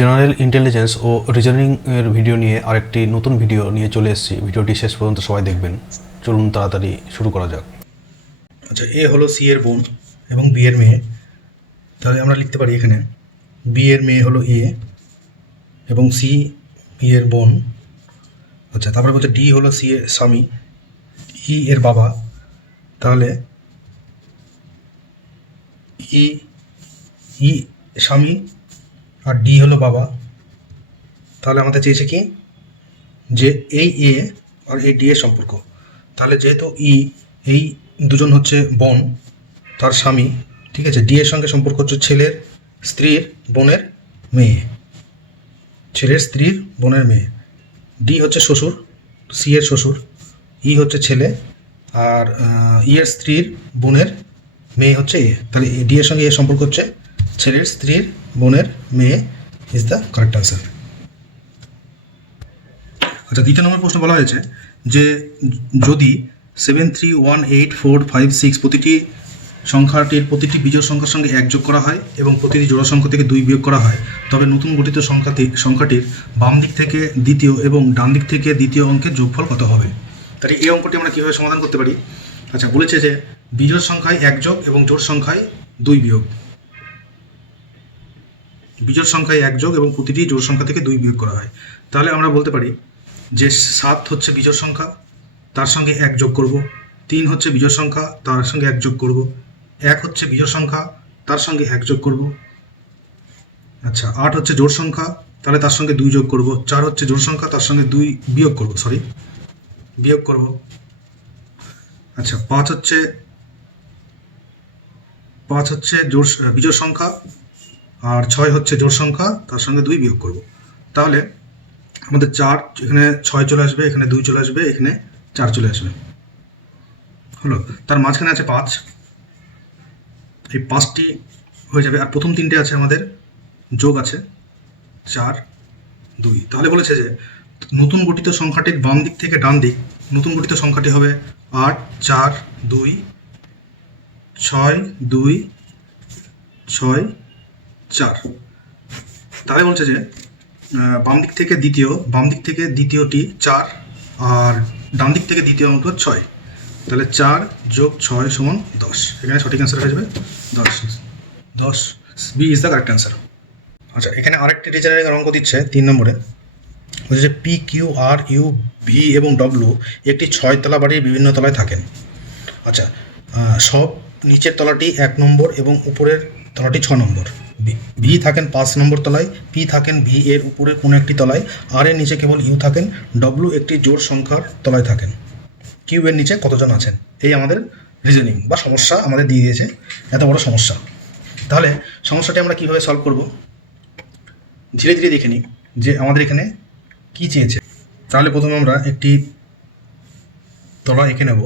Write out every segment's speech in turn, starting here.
General intelligence ও reasoning এর video নিয়ে আরেকটি নতুন ভিডিও নিয়ে চলে এসেছি। ভিডিওটি শেষ পর্যন্ত সবাই দেখবেন। চলুন তাড়াতাড়ি শুরু করা যাক। আচ্ছা, এ হলো সি এর বোন এবং বি এর মেয়ে। তাহলে আমরা লিখতে পারি এখানে বি এর মেয়ে হলো এ এবং সি বি এর বোন। আচ্ছা, তারপরে বলছে ডি হলো সি এর স্বামী, ই এর বাবা। তাহলে ই ই স্বামী আর ডি হলো বাবা। তাহলে আমাদের চেয়েছে কি যে এই এ আর এই ডি এর সম্পর্ক। তাহলে যেহেতু এই দুজন হচ্ছে বোন, তার স্বামী, ঠিক আছে, ডি এর সঙ্গে সম্পর্ক হচ্ছে ছেলের স্ত্রীর বোনের মেয়ে, ছেলের স্ত্রীর বোনের মেয়ে। ডি হচ্ছে শ্বশুর, সি এর শ্বশুর, ই হচ্ছে ছেলে, আর ই এর স্ত্রীর বোনের মেয়ে হচ্ছে এ। তাহলে ডি এর সঙ্গে এ সম্পর্ক হচ্ছে ছেলের স্ত্রীর বোনের মেয়ে ইজ দ্য কারেক্ট আনসার। আচ্ছা, দ্বিতীয় নম্বর প্রশ্ন বলা হয়েছে যে যদি 7318456 প্রতিটি সংখ্যাটির প্রতিটি বিজোড় সংখ্যার সঙ্গে 1 যোগ করা হয় এবং প্রতিটি জোড়া সংখ্যা থেকে 2 বিয়োগ করা হয়, তবে নতুন গঠিত সংখ্যাটির বাম দিক থেকে দ্বিতীয় এবং ডান দিক থেকে দ্বিতীয় অঙ্কের যোগফল কত হবে। তাহলে এই অঙ্কটি আমরা কীভাবে সমাধান করতে পারি? আচ্ছা, বলেছে যে বিজোড় সংখ্যায় 1 যোগ এবং জোড় সংখ্যায় 2 বিয়োগ। বিজোড় সংখ্যায় 1 যোগ এবং প্রতিটি জোড় সংখ্যা থেকে 2 বিয়োগ করা হয়। তাহলে আমরা বলতে পারি যে 7 হচ্ছে বিজোড় সংখ্যা, তার সঙ্গে 1 যোগ করব। 3 হচ্ছে বিজোড় সংখ্যা, তার সঙ্গে 1 যোগ করব। 1 হচ্ছে বিজোড় সংখ্যা, তার সঙ্গে 1 যোগ করব। আচ্ছা, 8 হচ্ছে জোড় সংখ্যা, তাহলে তার সঙ্গে 2 যোগ করব। 4 হচ্ছে জোড় সংখ্যা, তার সঙ্গে 2 বিয়োগ করব, বিয়োগ করব। আচ্ছা, 5 হচ্ছে বিজোড় সংখ্যা, আর 6 হচ্ছে জোড় সংখ্যা, তার সঙ্গে 2 বিয়োগ করব। তাহলে আমাদের 4 এখানে 6 চলে আসবে, এখানে 2 চলে আসবে, এখানে 4 চলে আসবে, হলো। তার মাঝখানে আছে 5, এই 5টি হয়ে যাবে। আর প্রথম 3টে আছে আমাদের যোগ আছে 4, 2। তাহলে বলেছে যে নতুন গঠিত সংখ্যাটির বাম দিক থেকে ডান দিক, নতুন গঠিত সংখ্যাটি হবে 8 4 2 6 2 6 4। তাহলে বলছে যে বাম দিক থেকে দ্বিতীয়টি 4 আর ডান দিক থেকে দ্বিতীয় অঙ্ক 6। তাহলে 4 যোগ 6 সমান 10। এখানে সঠিক অ্যান্সার হয়ে যাবে 10। B is the correct answer. আচ্ছা, এখানে আরেকটি রিজনিং অঙ্ক দিচ্ছে 3 নম্বরে। বলছে যে P Q R U V এবং ডব্লিউ একটি 6 তলা বাড়ির বিভিন্ন তলায় থাকেন। আচ্ছা, সব নিচের তলাটি 1 নম্বর এবং উপরের তলাটি 6 নম্বর। ভি থাকেন 5 নম্বর তলায়, পি থাকেন ভি এর উপরের কোনো একটি তলায়, আর এর নিচে কেবল ইউ থাকেন, ডব্লিউ একটি জোড় সংখ্যার তলায় থাকেন। কিউ এর নিচে কতজন আছেন? এই আমাদের রিজনিং বা সমস্যা আমাদের দিয়ে দিয়েছে, এত বড় সমস্যা। তাহলে সমস্যাটি আমরা কীভাবে সলভ করব ধীরে ধীরে দেখে নিই যে আমাদের এখানে কি চেয়েছে। তাহলে প্রথমে আমরা একটি তলা এঁকে নেব।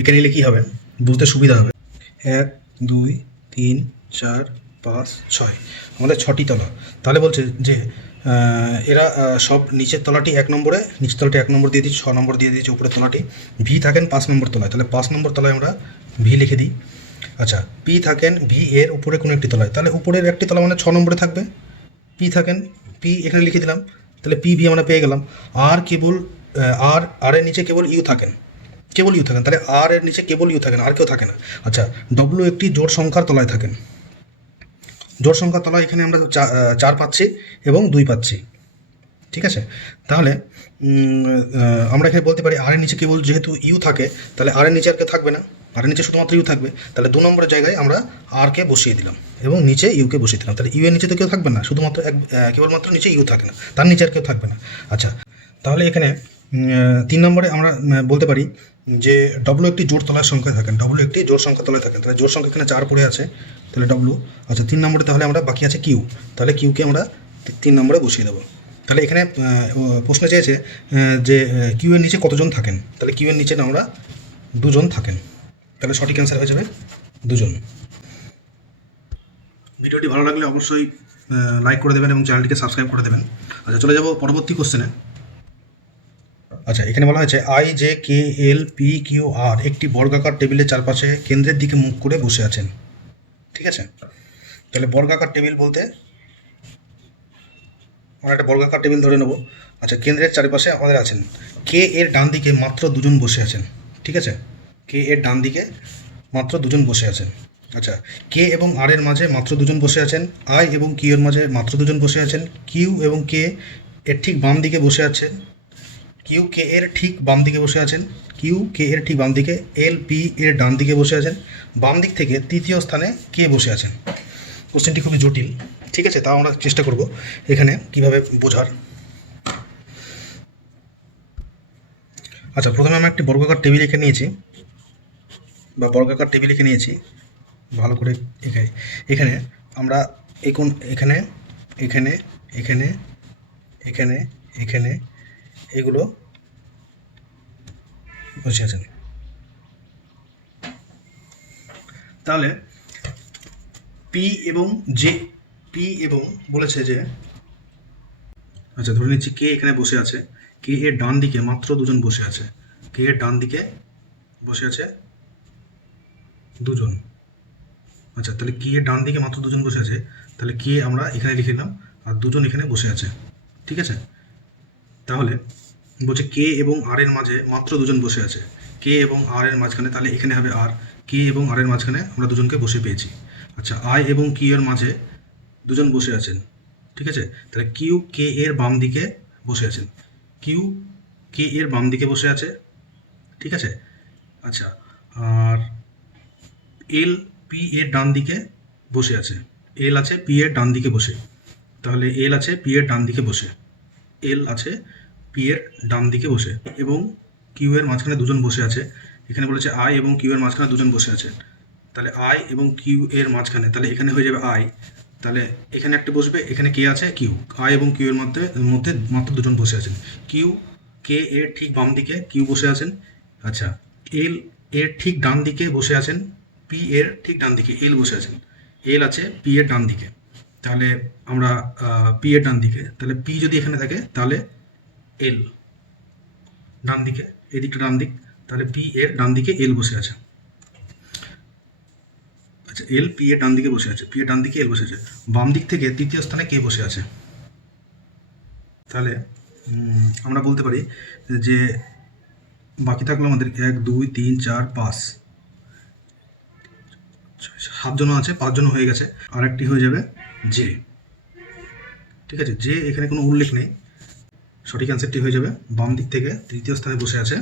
এঁকে নিলে কী হবে বুঝতে সুবিধা হবে। 1 2 3 4 5 6, আমাদের 6টি তলা। তাহলে বলছে যে এরা সব নিচের তলাটি 1 নম্বরে, নিচের তলাটি 1 নম্বর দিয়ে দিচ্ছি, 6 নম্বর দিয়ে দিচ্ছি উপরের তলাটি। ভি থাকেন 5 নম্বর তলায়, তাহলে 5 নম্বর তলায় আমরা ভি লিখে দিই। আচ্ছা, পি থাকেন ভি এর উপরে কোনো একটি তলায়, তাহলে উপরের একটি তলা মানে 6 নম্বরে থাকবে। পি থাকেন, পি এখানে লিখে দিলাম, তাহলে পি ভি আমরা পেয়ে গেলাম। আর কেবল আর এর নিচে কেবল ইউ থাকেন, তাহলে আর এর নিচে কেবল ইউ থাকেন, আর কেউ থাকে না। আচ্ছা, ডব্লিউ একটি জোড় সংখ্যার তলায় থাকেন। জোড় সংখ্যার তলায় এখানে আমরা 4 পাচ্ছি এবং 2 পাচ্ছি, ঠিক আছে। তাহলে আমরা এখানে বলতে পারি আর এর নিচে কেবল যেহেতু ইউ থাকে, তাহলে আর এর নিচে আর কেউ থাকবে না, আর এর নিচে শুধুমাত্র ইউ থাকবে। তাহলে 2 নম্বরের জায়গায় আমরা আর কে বসিয়ে দিলাম এবং নিচে ইউকে বসিয়ে দিলাম। তাহলে ইউ এর নিচে তো কেউ থাকবে না, শুধুমাত্র কেবলমাত্র নিচে ইউ থাকে না, তার নিচে আর কেউ থাকবে না। আচ্ছা, তাহলে এখানে 3 নম্বরে আমরা বলতে পারি যে ডব্লিউ একটি জোড় তলার সংখ্যায় থাকেন, ডব্লিউ একটি জোড় সংখ্যা তলায় থাকেন। তাহলে জোড় সংখ্যা এখানে 4 পড়ে আছে, তাহলে ডব্লিউ। আচ্ছা, 3 নম্বরে তাহলে আমরা বাকি আছে কিউ, তাহলে কিউকে আমরা 3 নম্বরে বসিয়ে দেবো। তাহলে এখানে প্রশ্ন চেয়েছে যে কিউ এর নিচে কতজন থাকেন, তাহলে কিউ এর নিচে আমরা 2 জন থাকেন, তাহলে সঠিক অ্যান্সার হয়ে যাবে 2 জন। ভিডিওটি ভালো লাগলে অবশ্যই লাইক করে দেবেন এবং চ্যানেলটিকে সাবস্ক্রাইব করে দেবেন। আচ্ছা, চলে যাব পরবর্তী কোশ্চেনে। আচ্ছা, এখানে বলা হয়েছে I J K L P Q R একটি বর্গাকার টেবিলের চারপাশে কেন্দ্রের দিকে মুখ করে বসে আছেন, ঠিক আছে। তাহলে বর্গাকার টেবিল বলতে আমরা একটা বর্গাকার টেবিল ধরে নেব। আচ্ছা, কেন্দ্রের চারিপাশে আমাদের আছেন কে এর ডান দিকে মাত্র দুজন বসে আছেন, ঠিক আছে? কে এর ডান দিকে মাত্র দুজন বসে আছেন। আচ্ছা, কে এবং আর এর মাঝে মাত্র দুজন বসে আছেন, আই এবং কিউ এর মাঝে মাত্র দুজন বসে আছেন, কিউ এবং কে এর ঠিক বাম দিকে বসে আছেন, কিউ কে এর ঠিক বাম দিকে বসে আছেন, কিউ কে এর ঠিক বাম দিকে, এল পি এর ডান দিকে বসে আছেন, বাম দিক থেকে তৃতীয় স্থানে কে বসে আছেন। কোশ্চেনটি খুবই জটিল, ঠিক আছে? তাও আমরা চেষ্টা করব এখানে কিভাবে বোঝার। আচ্ছা, প্রথমে আমরা একটি বর্গাকার টেবিল এঁকে নিয়েছি, বা বর্গাকার টেবিল এঁকে নিয়েছি ভালো করে। এখানে এখানে আমরা এখানে এখানে এখানে এখানে এখানে এগুলো বসে আছেন। তাহলে পি এবং জে, পি এবং বলেছে যে, আচ্ছা ধরে নিচ্ছি কে এখানে বসে আছে, কে এর ডান দিকে মাত্র দুজন বসে আছে, কে এর ডান দিকে বসে আছে দুজন। আচ্ছা, তাহলে কে এর ডান দিকে মাত্র দুজন বসে আছে, তাহলে কে আমরা এখানে লিখে নিলাম আর দুজন এখানে বসে আছে, ঠিক আছে? তাহলে বলছে কে এবং আর এর মাঝে মাত্র দুজন বসে আছে, কে এবং আর এর মাঝখানে, তাহলে এখানে হবে আর, কে এবং আর এর মাঝখানে আমরা দুজনকে বসে পেয়েছি। আচ্ছা, আই এবং কিউ এর মাঝে দুজন বসে আছেন, ঠিক আছে? তাহলে কিউ কে এর বাম দিকে বসে আছেন, কিউ কে এর বাম দিকে বসে আছে, ঠিক আছে? আচ্ছা, আর এল পি এর ডান দিকে বসে আছে, এল আছে পি এর ডান দিকে বসে, তাহলে এল আছে পি এর ডান দিকে বসে, এল আছে পি এর ডান দিকে বসে, এবং কিউ এর মাঝখানে দুজন বসে আছে। এখানে বলেছে আই এবং কিউ এর মাঝখানে দুজন বসে আছে, তাহলে আই এবং কিউ এর মাঝখানে, তাহলে এখানে হয়ে যাবে আই, তাহলে এখানে একটা বসবে, এখানে কে আছে কিউ, আই এবং কিউ এর মধ্যে মধ্যে মাত্র দুজন বসে আছেন, কিউ কে এর ঠিক বাম দিকে কিউ বসে আছেন। আচ্ছা, এল এর ঠিক ডান দিকে বসে আছেন, পি এর ঠিক ডান দিকে এল বসে আছেন, এল আছে পি এর ডান দিকে, তাহলে আমরা পি এর ডান দিকে, তাহলে পি যদি এখানে থাকে তাহলে এল ডান দিকে, এই দিকটা ডান দিক, তাহলে পি এর ডান দিকে এল বসে আছে। আচ্ছা, এল পি এর ডান দিকে বসে আছে, পি এর ডান দিকে এল বসে আছে, বাম দিক থেকে তৃতীয় স্থানে কে বসে আছে। তাহলে আমরা বলতে পারি যে বাকি থাকলো আমাদের 1 2 3 4 5, 7 জন আছে, 5 জন হয়ে গেছে, আর একটি হয়ে যাবে জে, ঠিক আছে? জে এখানে কোনো উল্লেখ নেই, সঠিক অ্যান্সারটি হয়ে যাবে বাম দিক থেকে তৃতীয় স্থানে বসে আছে,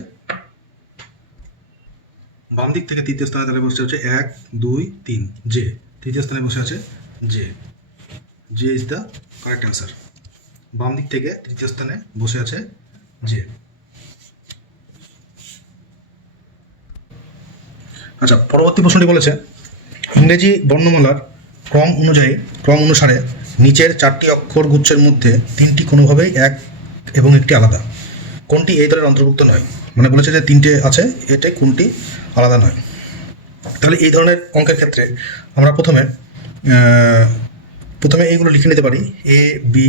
বাম দিক থেকে তৃতীয় স্থানে তাহলে বসে আছে 1 2 3, জে তৃতীয় স্থানে বসে আছে, J, J is the correct answer. বাম দিক থেকে তৃতীয় স্থানে বসে আছে জে। আচ্ছা, পরবর্তী প্রশ্নটি বলেছে ইংরেজি বর্ণমালার ক্রম অনুসারে নিচের 4টি অক্ষর গুচ্ছের মধ্যে 3টি কোনোভাবেই এক এবং একটি আলাদা, কোনটি এই দলের অন্তর্ভুক্ত নয়? মানে বলেছে যে 3টে আছে, এটা কোনটি আলাদা নয়। তাহলে এই ধরনের অঙ্কের ক্ষেত্রে আমরা প্রথমে এইগুলো লিখে নিতে পারি, এ বি,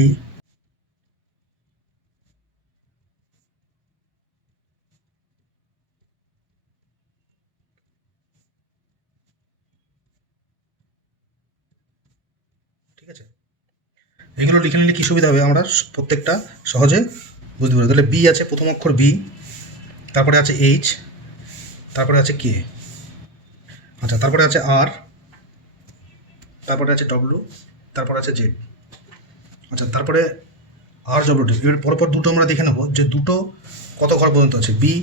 ঠিক আছে? এগুলো লিখে নিলে কি সুবিধা হবে, আমরা প্রত্যেকটা সহজে বুঝতে পারবো। তাহলে বি আছে, প্রথম অক্ষর বি, তারপরে আছে এইচ, তারপরে আছে কে, আচ্ছা তারপরে আছে আর, তারপরে আছে ডব্লু, তারপরে আছে জেড। আচ্ছা, তারপরে আর ডব্লু, এর পরপর দুটো আমরা দেখে নেবো যে দুটো কত ঘর পর্যন্ত আছে। বি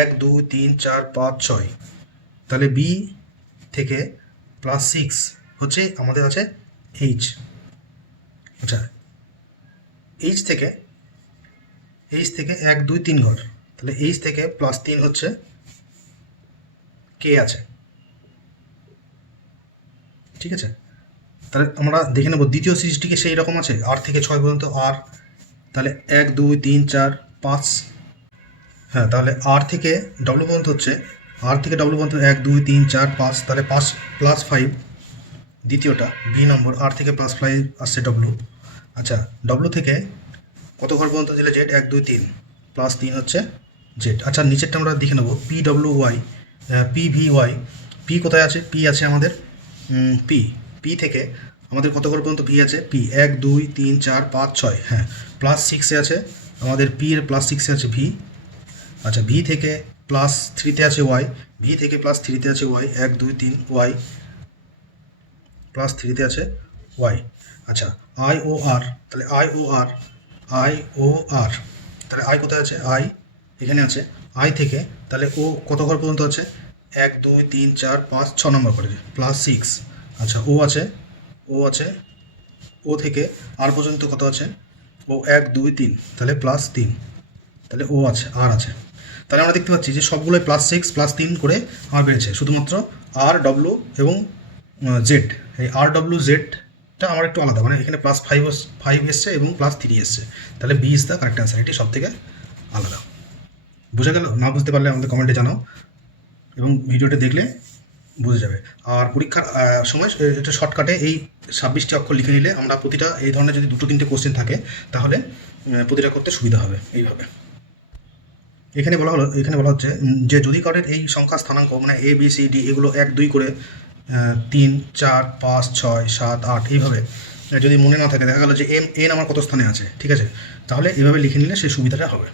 1 2 3 4 5 6, তাহলে বি থেকে +6 হচ্ছে আমাদের আছে এইচ। আচ্ছা, এইচ থেকে 1 2 3 ঘর, তাহলে এইচ থেকে +3 হচ্ছে কে আছে, ঠিক আছে? তাহলে আমরা দেখে নেব দ্বিতীয় সিরিজটিকে সেই রকম আছে, আর থেকে 6 পর্যন্ত আর, তাহলে 1 2 3 4 5, হ্যাঁ তাহলে আর থেকে ডব্লু পর্যন্ত হচ্ছে, আর থেকে ডব্লু পর্যন্ত 1 2 3 4 5, তাহলে 5 +5 দ্বিতীয়টা বি নম্বর, আর থেকে +5 আসছে ডব্লু। আচ্ছা, ডব্লু থেকে কত ঘর পর্যন্ত দিলে জেড, 1 2 3, +3 হচ্ছে জেড। আচ্ছা, নিচেরটা আমরা দেখে নেব, P W Y, P V Y, P কোথায় আছে, পি আছে আমাদের পি থেকে আমাদের কত ঘর পর্যন্ত ভি আছে? পি 1 2 3 4 5 6, হ্যাঁ প্লাস 6-এ আছে আমাদের পি এর প্লাস 6-এ আছে ভি। আচ্ছা ভি থেকে প্লাস 3-তে আছে ওয়াই, ভি থেকে প্লাস 3-তে আছে ওয়াই, 1 2 3 ওয়াই প্লাস 3-তে আছে ওয়াই। আচ্ছা আই ও আর, তাহলে আই ও আর, তাহলে আই কোথায় আছে? আই এখানে আছে। আই থেকে তাহলে ও কত ঘর পর্যন্ত আছে? 1 2 3 4 5 6 নম্বর করে প্লাস 6। আচ্ছা ও আছে, ও থেকে আর পর্যন্ত কত আছে? ও 1 2 3, তাহলে প্লাস 3, তাহলে ও আছে, আর আছে। তাহলে আমরা দেখতে পাচ্ছি যে সবগুলোই প্লাস 6 প্লাস 3 করে আমার বেড়েছে, শুধুমাত্র আর ডব্লু এবং জেড। এই আর ডব্লু জেডটা আমার একটু আলাদা, মানে এখানে প্লাস 5 এসছে এবং প্লাস 3 এসছে, তাহলে B is the correct answer. এটি সব থেকে আলাদা। বুঝে গেল? না বুঝতে পারলে আমাদের কমেন্টে জানাও এবং ভিডিওটা দেখলে বুঝে যাবে। আর পরীক্ষার সময় এটা শর্টকাটে এই 26টি অক্ষর লিখে নিলে আমরা প্রতিটা এই ধরনের যদি 2-3টে কোশ্চেন থাকে তাহলে প্রতিটা করতে সুবিধা হবে। এইভাবে এখানে বলা হচ্ছে যে যদি কারোর এই সংখ্যা স্থানাঙ্ক মানে এ বি সি ডি এগুলো 1 2 করে 3 4 5 6 7 8 এইভাবে যদি মনে না থাকে, দেখা গেল যে এন আমার কত স্থানে আছে, ঠিক আছে, তাহলে এইভাবে লিখে নিলে সেই সুবিধাটা হবে।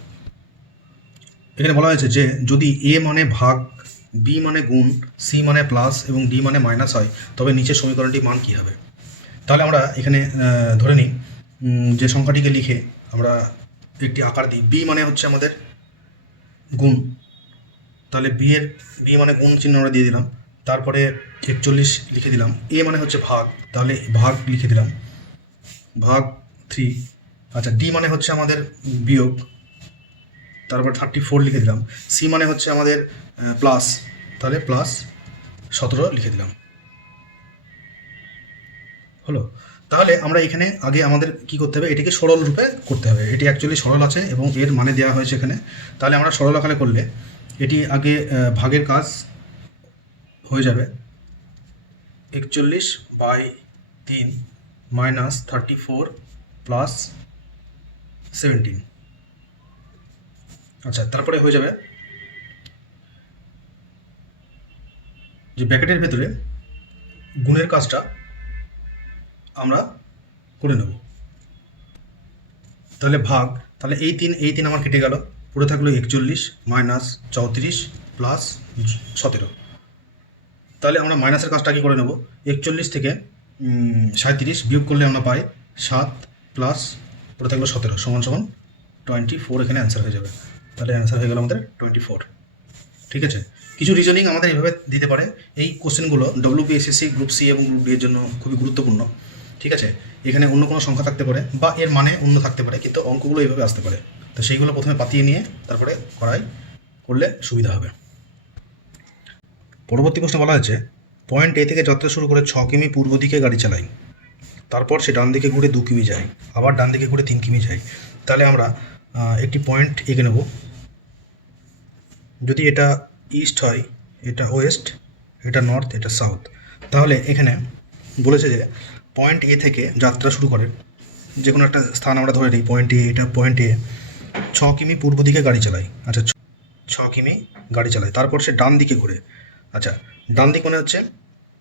এখানে বলা হয়েছে যে যদি এ মানে ভাগ, বি মানে গুণ, সি মানে প্লাস এবং ডি মানে মাইনাস হয় তবে নিচের সমীকরণটির মান কী হবে। তাহলে আমরা এখানে ধরে নিই যে সংখ্যাটিকে লিখে আমরা একটি আকার দিই। বি মানে হচ্ছে আমাদের গুণ, তাহলে বি মানে গুণ চিহ্ন আমরা দিয়ে দিলাম, তারপরে 41 লিখে দিলাম। এ মানে হচ্ছে ভাগ, তাহলে ভাগ লিখে দিলাম, ভাগ 3। আচ্ছা ডি মানে হচ্ছে আমাদের বিয়োগ, তারপর 34 লিখে দিলাম। সি মানে হচ্ছে আমাদের প্লাস, তাহলে প্লাস 17 লিখে দিলাম। হলো? তাহলে আমরা এখানে আগে আমাদের কি করতে হবে, এটিকে সরল রূপে করতে হবে। এটি অ্যাকচুয়ালি সরল আছে এবং এর মানে দেওয়া হয়েছে এখানে। তাহলে আমরা সরল আকারে করলে এটি আগে ভাগের কাজ হয়ে যাবে 41/3 মাইনাস 34 প্লাস 17। আচ্ছা তারপরে হয়ে যাবে যে ব্র্যাকেটের ভেতরে গুণের কাজটা আমরা করে নেব। তাহলে ভাগ, তাহলে এই 3 আমার কেটে গেল, পুরো থাকলো 41 মাইনাস 34 প্লাস 17। তাহলে আমরা মাইনাসের কাজটা কি করে নেব, 41 থেকে 37 বিয়োগ করলে আমরা পাই 7 প্লাস পুরো থাকলো 17 সমান সমান 24। এখানে অ্যান্সার হয়ে যাবে। তাহলে অ্যান্সার হয়ে গেল আমাদের 24। ঠিক আছে? কিছু রিজনিং আমাদের এইভাবে দিতে পারে। এই কোশ্চেনগুলো ডব্লিউবিএসএসসি গ্রুপ সি এবং গ্রুপ ডি এর জন্য খুবই গুরুত্বপূর্ণ। ঠিক আছে? এখানে অন্য কোনো সংখ্যা থাকতে পারে বা এর মানে অন্য থাকতে পারে, কিন্তু অঙ্কগুলো এইভাবে আসতে পারে। তো সেইগুলো প্রথমে পাতিয়ে নিয়ে তারপরে করলে সুবিধা হবে। পরবর্তী প্রশ্ন বলা হয়েছে পয়েন্ট এ থেকে যাত্রা শুরু করে 6 কিমি পূর্ব দিকে গাড়ি চালাই, তারপর সে ডান দিকে ঘুরে 2 কিমি যায়, আবার ডান দিকে ঘুরে 3 কিমি যায়। তাহলে আমরা একটি পয়েন্ট এঁকে নেব। যদি এটা ইস্ট হয়, এটা ওয়েস্ট, এটা নর্থ, এটা সাউথ। তাহলে এখানে বলেছে যে পয়েন্ট এ থেকে যাত্রা শুরু করে, যে কোনো একটা স্থান আমরা ধরে নিই পয়েন্ট এ, এটা পয়েন্ট এ, 6 কিমি পূর্ব দিকে গাড়ি চালাই। আচ্ছা 6 কিমি গাড়ি চালায়, তারপর সে ডান দিকে ঘুরে। আচ্ছা ডান দিক মানে হচ্ছে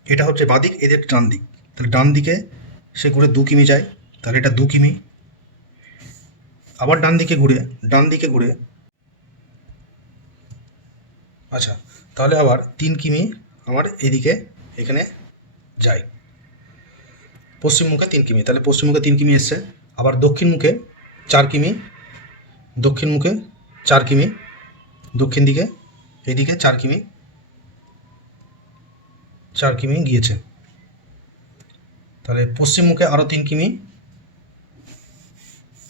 এটা হচ্ছে বাদিক, এদের ডান দিক, তাহলে ডান দিকে সে ঘুরে 2 কিমি যায়, তাহলে এটা 2 কিমি। আবার ডান দিকে ঘুরে আচ্ছা তাহলে আবার 3 কিমি আমার এদিকে এখানে যায়, পশ্চিম মুখে 3 কিমি, তাহলে পশ্চিম মুখে 3 কিমি এসছে। আবার দক্ষিণ মুখে 4 কিমি, দক্ষিণ মুখে 4 কিমি, দক্ষিণ দিকে এদিকে 4 কিমি, 4 কিমি গিয়েছে। তাহলে পশ্চিম মুখে আরও 3 কিমি,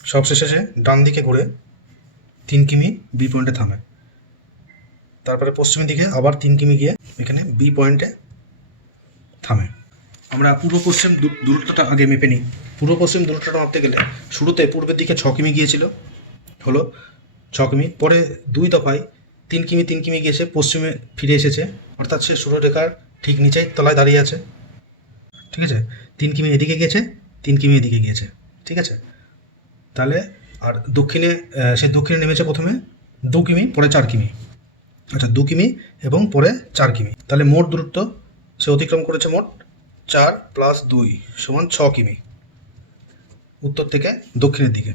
সবশেষে সে ডান দিকে ঘুরে 3 কিমি বি পয়েন্টে থামে। তারপরে পশ্চিম দিকে আবার 3 কিমি গিয়ে এখানে বি পয়েন্টে থামে। আমরা পূর্ব পশ্চিম দূরত্বটা আগে মেপে নিই। পূর্ব পশ্চিম দূরত্বটা মাপতে গেলে শুরুতে পূর্বের দিকে 6 কিমি গিয়েছিল, হলো 6 কিমি। পরে 2 দফায় 3 কিমি গিয়েছে, পশ্চিমে ফিরে এসেছে, অর্থাৎ সে সূর্যরেখার ঠিক নিচেই তলায় দাঁড়িয়ে আছে। ঠিক আছে? 3 কিমি এদিকে গিয়েছে, 3 কিমি এদিকে গিয়েছে। ঠিক আছে? তাহলে আর দক্ষিণে সে দক্ষিণে নেমেছে প্রথমে 2 কিমি, পরে 4 কিমি। আচ্ছা 2 কিমি এবং পরে 4 কিমি, তাহলে মোট দূরত্ব সে অতিক্রম করেছে মোট 4 প্লাস 2 সমান 6 কিমি উত্তর থেকে দক্ষিণের দিকে।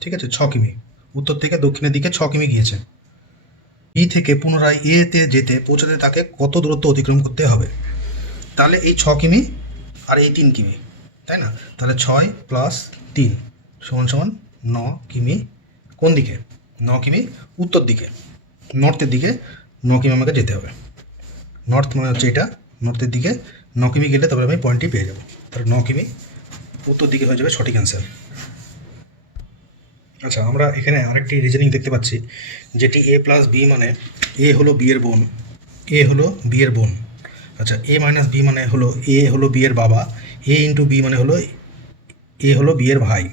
ঠিক আছে, 6 কিমি উত্তর থেকে দক্ষিণের দিকে 6 কিমি গিয়েছে। বি থেকে পুনরায় এ তে যেতে পৌঁছাতে তাকে কত দূরত্ব অতিক্রম করতে হবে? তাহলে এই 6 কিমি আর এই 3 কিমি, তাই না? তাহলে 6 প্লাস 3 সমান সমান 9 কিমি। কোন দিকে? 9 কিমি উত্তর দিকে, নর্থের দিকে 9 কিমি আমাকে যেতে হবে। নর্থ মানে হচ্ছে এটা, নর্থের দিকে 9 কিমি গেলে তবে আমি পয়েন্টটি পেয়ে যাবো। তাহলে 9 কিমি উত্তর দিকে হয়ে যাবে সঠিক অ্যান্সার। আচ্ছা, আমরা এখানে আরেকটি রিজনিং দেখতে পাচ্ছি, যেটি এ প্লাস বি মানে এ হলো বি এর বোন, এ হলো বি এর বোন। আচ্ছা, এ মাইনাস বি মানে হলো এ হলো বি এর বাবা, এ ইন্টু বি মানে হলো এ হলো বি এর ভাই।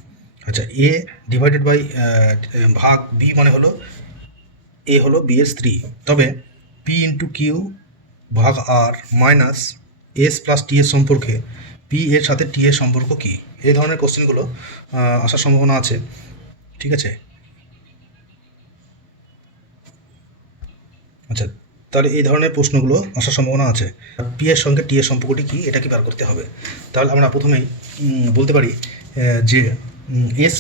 আচ্ছা, এ ডিভাইডেড বাই ভাগ বি মানে হলো এ হলো বি এর স্ত্রী। তবে পি ইন্টু কিউ ভাগ আর মাইনাস এস প্লাস টি এর সম্পর্কে পি এর সাথে টি এর সম্পর্ক কী? এই ধরনের কোশ্চেনগুলো আসার সম্ভাবনা আছে। ঠিক আছে, আচ্ছা, তাহলে এই ধরনের প্রশ্নগুলো আসার সম্ভাবনা আছে। পি এর সঙ্গে টি এর সম্পর্কটি কী, এটা কি বার করতে হবে। তাহলে আমরা প্রথমেই বলতে পারি যে এস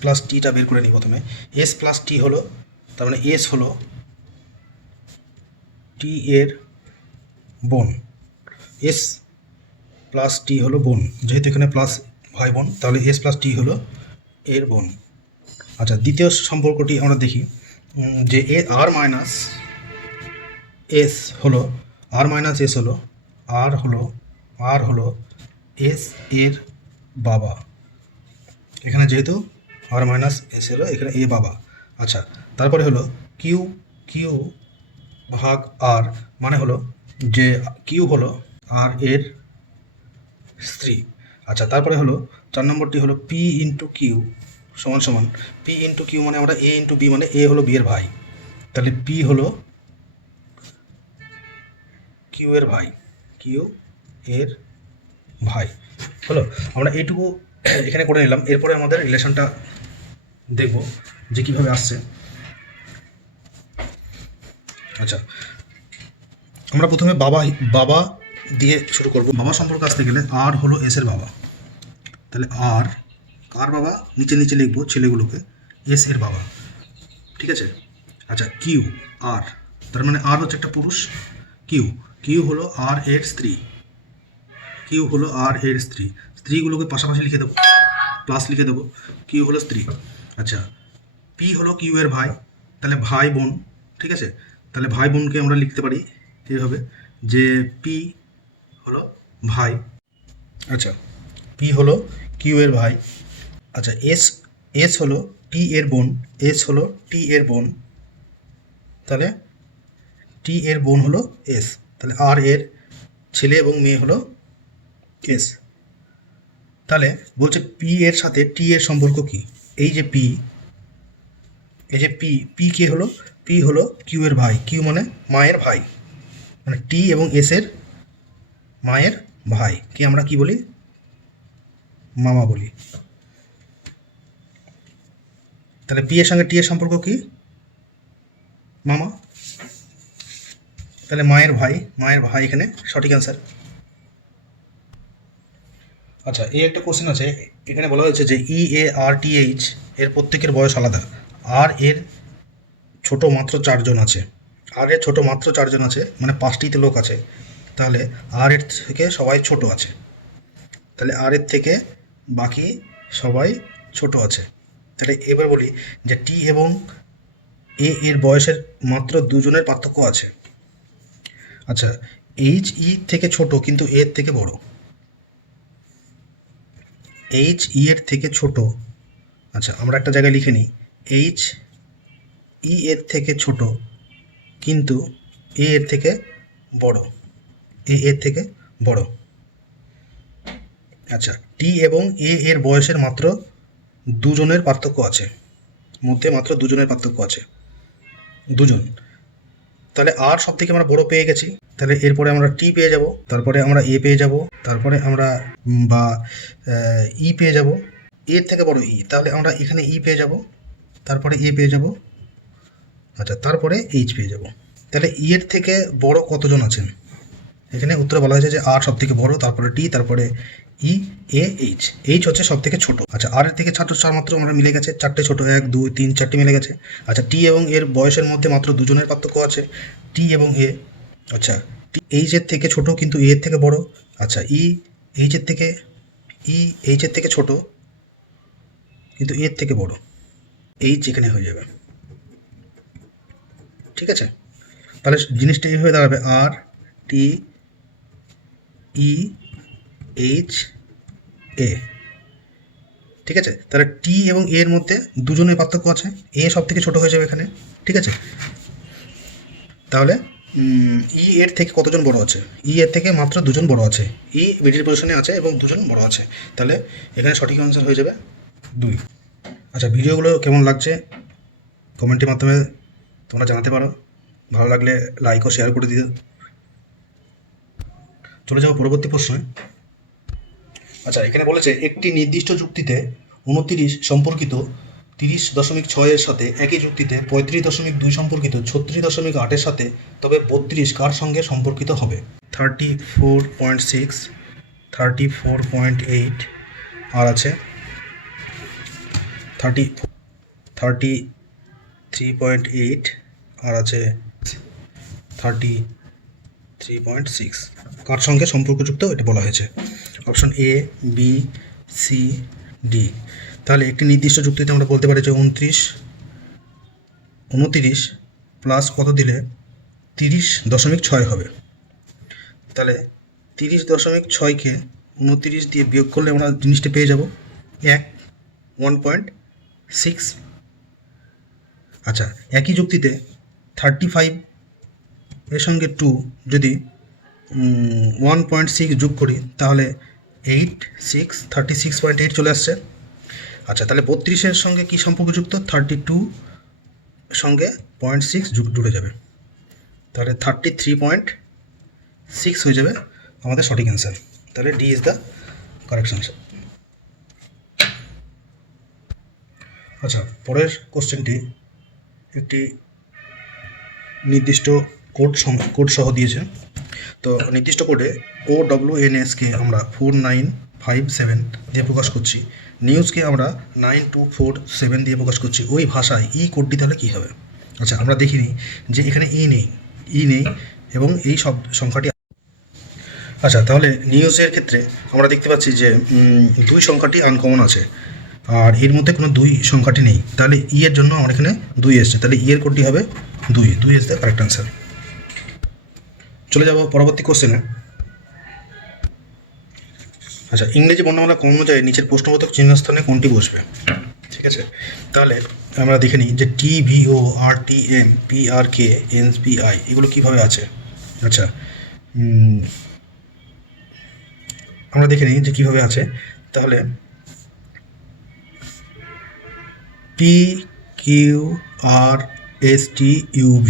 প্লাস টিটা বের করে নিই প্রথমে। এস প্লাস টি হলো, তার মানে এস হলো টি এর বোন, এস প্লাস টি হলো বোন, যেহেতু এখানে প্লাস ভাই বোন, তাহলে এস প্লাস টি হলো এর বোন। আচ্ছা, দ্বিতীয় সম্পর্কটি আমরা দেখি যে এ আর মাইনাস এস হলো, আর মাইনাস এস হলো আর হলো এস এর বাবা। এখানে যেহেতু আর মাইনাস এস হলো, এখানে এ বাবা। আচ্ছা, তারপরে হলো কিউ ভাগ আর মানে হলো যে কিউ হলো আর এর স্ত্রী। আচ্ছা, তারপরে হলো 4 নম্বরটি হলো পি ইন্টু কিউ সমান সমান পি ইন্টু কিউ মানে আমরা এ ইন্টু বি মানে এ হলো বি এর ভাই, তাহলে পি হলো কিউ এর ভাই, কিউ এর ভাই হলো। আমরা এইটুকু এখানে করে নিলাম। এরপরে আমাদের রিলেশনটা দেখব যে কীভাবে আসছে। আচ্ছা, আমরা প্রথমে বাবা দিয়ে শুরু করব। বাবা সম্পর্কে আসতে গেলে আর হলো এস এর বাবা, তাহলে আর কার বাবা নিচে নিচে লিখবো ছেলেগুলোকে, এস এর বাবা। ঠিক আছে, আচ্ছা, কিউ আর, তার মানে আর হচ্ছে একটা পুরুষ, কিউ হলো আর এর স্ত্রী, কিউ হলো আর এর স্ত্রী। স্ত্রীগুলোকে পাশাপাশি লিখে দেবো, প্লাস লিখে দেবো, কিউ হলো স্ত্রী। আচ্ছা, পি হলো কিউ এর ভাই, তাহলে ভাই বোন। ঠিক আছে, তাহলে ভাই বোনকে আমরা লিখতে পারি এইভাবে যে পি হলো ভাই। আচ্ছা, পি হলো কিউ এর ভাই। আচ্ছা, এস হলো টি এর বোন, এস হলো টি এর বোন, তাহলে টি এর বোন হলো এস, তাহলে আর এর ছেলে এবং মেয়ে হলো এস। তাহলে বলছে পি এর সাথে টি এর সম্পর্ক কি? এই যে পি, পি কে হলো, পি হলো কিউ এর ভাই, কিউ মানে মায়ের ভাই, মানে টি এবং এস এর মায়ের ভাই কি আমরা কি বলি? মামা বলি। তাহলে পি এর সঙ্গে টি এর সম্পর্ক কি? মামা, তাহলে মায়ের ভাই এখানে সঠিক অ্যান্সার। আচ্ছা, এই একটা কোশ্চেন আছে, এখানে বলা হয়েছে যে ই এ আর টি এইচ এর প্রত্যেকের বয়স আলাদা, আর এর ছোট মাত্র 4 জন আছে, আর এর ছোট মাত্র 4 জন আছে, মানে 5টিতে লোক আছে, তাহলে আর এর থেকে সবাই ছোট আছে, তাহলে আর এর থেকে বাকি সবাই ছোট আছে। তাহলে এবার বলি যে টি এবং এ এর বয়সের মাত্র 2 জনের পার্থক্য আছে। আচ্ছা, এইচ ই থেকে ছোট কিন্তু এর থেকে বড়, এইচ ই এর থেকে ছোট। আচ্ছা, আমরা একটা জায়গায় লিখে নিই, এইচ ই এর থেকে ছোট কিন্তু এ এর থেকে বড়, এ এর থেকে বড়। আচ্ছা, টি এবং এ এর বয়সের মাত্র 2 জনের পার্থক্য আছে, মধ্যে মাত্র 2 জনের পার্থক্য আছে, 2 জন। তাহলে আর সব থেকে আমরা বড় পেয়ে গেছি, তাহলে এরপরে আমরা টি পেয়ে যাব, তারপরে আমরা এ পেয়ে যাব, তারপরে আমরা বা ই পেয়ে যাব, এর থেকে বড় ই, তাহলে আমরা এখানে ই পেয়ে যাব, তারপরে এ পেয়ে যাব, আচ্ছা, তারপরে এইচ পেয়ে যাব। তাহলে ই এর থেকে বড় কতজন আছেন? এখানে উত্তরে বলা হয়েছে যে আর সব থেকে বড়, তারপরে টি, তারপরে ই, এ, এইচ। এইচ হচ্ছে সব থেকে ছোট। আচ্ছা, আর এর থেকে চার মাত্র আমরা মিলে গেছে, চারটে ছোট, 1 2 3 4টে মিলে গেছে। আচ্ছা, টি এবং এর বয়সের মধ্যে মাত্র দুজনের পার্থক্য আছে, টি এবং এ। আচ্ছা, টি এইচ এর থেকে ছোট কিন্তু এ এর থেকে বড়। আচ্ছা, ই এইচ এর থেকে ছোট কিন্তু এর থেকে বড়, এইচ এখানে হয়ে যাবে। ঠিক আছে, তাহলে জিনিসটা এইভাবে দাঁড়াবে, আর টি ই এইচ এ। ঠিক আছে, তাহলে টি এবং এর মধ্যে দুজনের পার্থক্য আছে, এ সব থেকে ছোট হয়ে যাবে এখানে। ঠিক আছে, তাহলে ই এর থেকে কতজন বড় আছে? ই এর থেকে মাত্র দুজন বড় আছে, ই মিডিল পজিশনে আছে এবং দুজন বড় আছে, তাহলে এখানে সঠিক আনসার হয়ে যাবে 2। আচ্ছা, ভিডিওগুলো কেমন লাগছে কমেন্টের মাধ্যমে তোমরা জানাতে পারো, ভালো লাগলে লাইক ও শেয়ার করে দিও। চলে যাবো পরবর্তী প্রশ্নে। আচ্ছা, এখানে বলেছে একটি নির্দিষ্ট যুক্তিতে 29 সম্পর্কিত 30.6 এর সাথে একই যুক্তিতে 35.2 সম্পর্কিত 36.8 এর সাথে, তবে 32 কার সঙ্গে সম্পর্কিত হবে? 34.6, 34.8, আর আছে 33.8, আর আছে 33.6। কার সঙ্গে সম্পর্কযুক্ত এটা বলা হয়েছে। Option A, B, C, D. তাহলে একটি নির্দিষ্ট যুক্তিতে আমরা বলতে পারি যে 29 প্লাস কত দিলে 30.6 হবে। তাহলে 30.6কে 29 দিয়ে বিয়োগ করলে আমরা জিনিসটা পেয়ে যাব 1.6। আচ্ছা, একই যুক্তিতে 35 এর সঙ্গে 2 যদি 1.6 যোগ করি তাহলে 36.8 চলে আসছে। আচ্ছা, তাহলে 32-এর সঙ্গে কী সম্পর্কযুক্ত? 32 সঙ্গে 0.6 জুড়ে যাবে, তাহলে 33.6 হয়ে যাবে আমাদের সঠিক অ্যান্সার। তাহলে D is the correct answer. আচ্ছা, পরের কোশ্চেনটি একটি নির্দিষ্ট কোড সহ দিয়েছে। তো নির্দিষ্ট কোডে OWNSকে আমরা 4957 দিয়ে প্রকাশ করছি, নিউজকে আমরা 9247 দিয়ে প্রকাশ করছি, ওই ভাষায় ই কোডটি তাহলে কী হবে? আচ্ছা, আমরা দেখিনি যে এখানে ই নেই এবং এই সব সংখ্যাটি। আচ্ছা, তাহলে নিউজের ক্ষেত্রে আমরা দেখতে পাচ্ছি যে 2 সংখ্যাটি আনকমন আছে, আর এর মধ্যে কোনো 2 সংখ্যাটি নেই, তাহলে ই এর জন্য আমার এখানে 2 এসছে, তাহলে ই এর কোডটি হবে 2 ইজ দ্য কারেক্ট অ্যান্সার। চলে যাব পরবর্তী কোশ্চেনে। আচ্ছা, ইংরেজি বর্ণমালা কোন অনুযায়ী নিচের প্রশ্নবোধক চিহ্নস্থানে কোনটি বসবে? ঠিক আছে, তাহলে আমরা দেখে নিই যে TVO, RTM, PRK, NPI এগুলো কীভাবে আছে। আচ্ছা, আমরা দেখে নিই যে কীভাবে আছে। তাহলে PQRSTUV,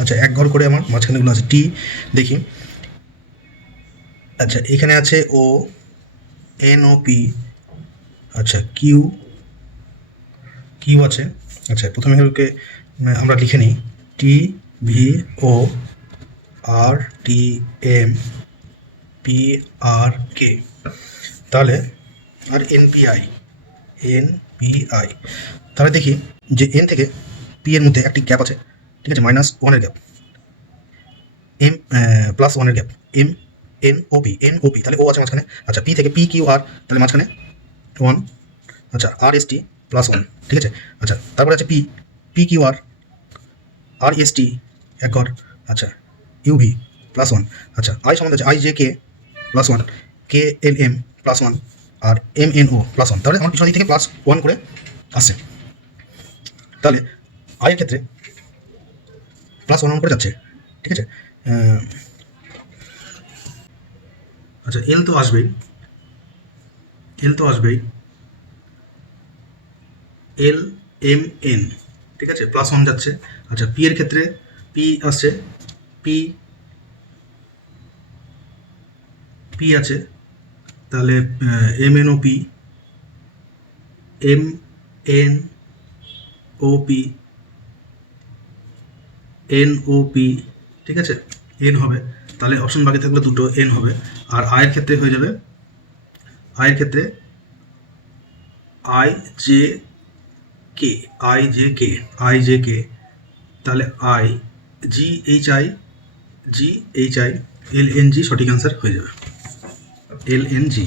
আচ্ছা, এক ঘর করে আমার মাঝখানেগুলো আছে। টি দেখি, আচ্ছা, এখানে আছে ONOP, আচ্ছা, কিউ আছে। আচ্ছা, প্রথমে এগুলোকে আমরা লিখে নিই, TVO, RTM, PRK, তাহলে আর NPI। তাহলে দেখি যে এন থেকে পি এর মধ্যে একটি গ্যাপ আছে, ঠিক আছে, -1 গ্যাপ, এম +1 গ্যাপ, NOP, তাহলে ও আছে মাঝখানে। আচ্ছা, পি থেকে PQR, তাহলে মাঝখানে 1। আচ্ছা, RST +1, ঠিক আছে। আচ্ছা, তারপরে আছে PQR, RST এক ঘর। আচ্ছা, UV +1। আচ্ছা, আই সম্বন্ধে আছে IJK +1, KLM +1, আর MNO +1। তাহলে আমার পিছন দিক থেকে +1 করে আসছে, তাহলে আয়ের ক্ষেত্রে +1 করে যাচ্ছে, ঠিক আছে। আচ্ছা, এল তো আসবেই, LMN, ঠিক আছে, +1 যাচ্ছে। আচ্ছা, পি এর ক্ষেত্রে পি আসছে, পি আছে, তাহলে MNOP, NOP, ঠিক আছে, এন হবে, তাহলে অপশন বাকি থাকলে দুটো এন হবে। আর আয়ের ক্ষেত্রে হয়ে যাবে, আয়ের ক্ষেত্রে I J K, I J K, I J K, তাহলে I G H I, G H I, L N G সঠিক অ্যান্সার হয়ে যাবে, এল এন জি।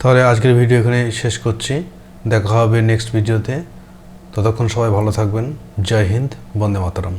তাহলে আজকের ভিডিও এখানে শেষ করছি, দেখা হবে নেক্সট ভিডিওতে। ততক্ষণ সবাই ভালো থাকবেন। জয় হিন্দ, বন্দে মাতরম।